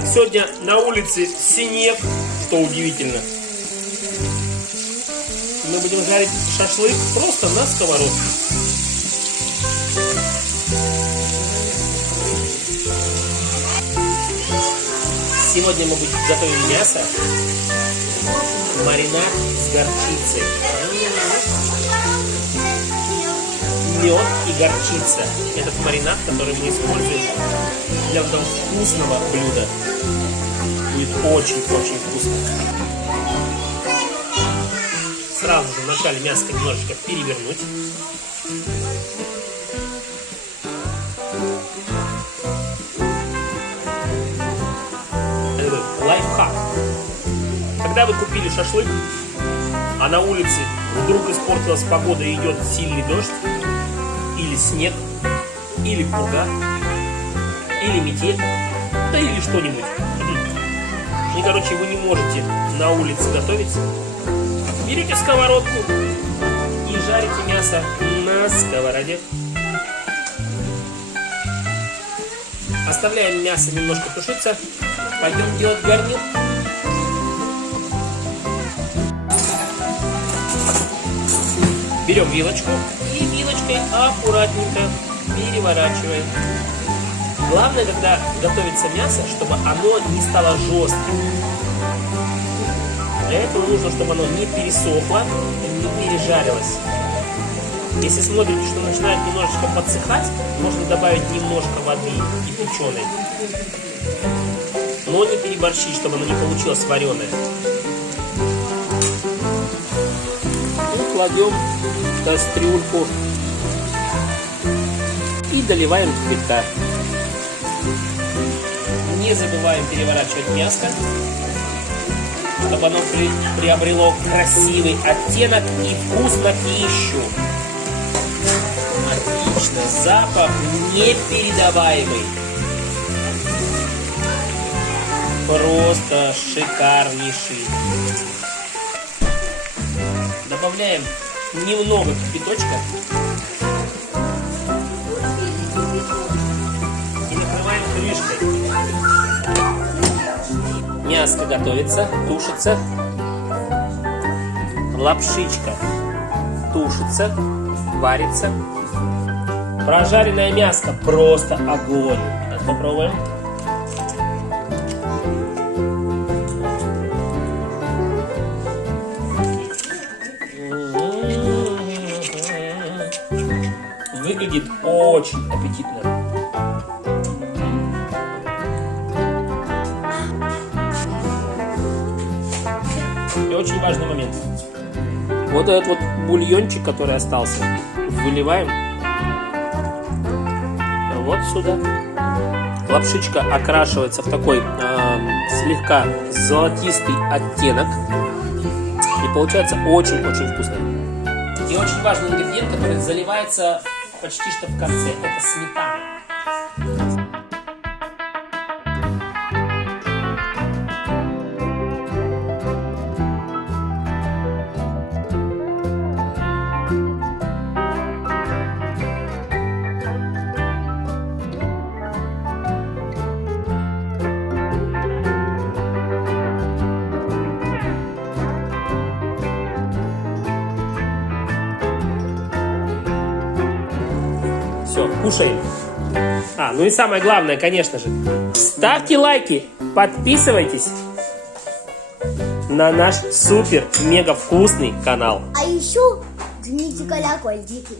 Так как сегодня на улице снег, что удивительно, мы будем жарить шашлык просто на сковородке. Сегодня мы будем готовить мясо, маринад с горчицей, мед и горчица. Этот маринад, который мы используем для этого вкусного блюда, будет очень-очень вкусно. Сразу же вначале мясо немножечко перевернуть. Лайфхак. Когда вы купили шашлык, а на улице вдруг испортилась погода и идет сильный дождь, или снег, или пурга, или метель, да или что-нибудь. И, короче, вы не можете на улице готовить. Берите сковородку и жарите мясо на сковороде. Оставляем мясо немножко тушиться. Пойдем делать гарнир. Берем вилочку и вилочкой аккуратненько переворачиваем. Главное, когда готовится мясо, чтобы оно не стало жестким. Для этого нужно, чтобы оно не пересохло, не пережарилось. Если смотрите, что начинает немножечко подсыхать, можно добавить немножко воды кипяченой. Но не переборщить, чтобы оно не получилось вареное. И кладем в кастрюльку и доливаем кипятка. Не забываем переворачивать мясо, чтобы оно приобрело красивый оттенок и вкус на пищу. Отлично, запах непередаваемый. Просто шикарнейший. Добавляем немного кипяточка и накрываем крышкой. Мяско готовится, тушится. Лапшичка тушится, варится. Прожаренное мяско просто огонь. Сейчас попробуем. Выглядит очень аппетитно. И очень важный момент. Вот этот вот бульончик, который остался, выливаем вот сюда. Лапшичка окрашивается в такой слегка золотистый оттенок. И получается очень-очень вкусно. И очень важный ингредиент, который заливается почти что в конце, это сметана. Все, кушаем. Ну и самое главное, конечно же, ставьте лайки, подписывайтесь на наш супер-мега вкусный канал. А еще жмите колокольчики.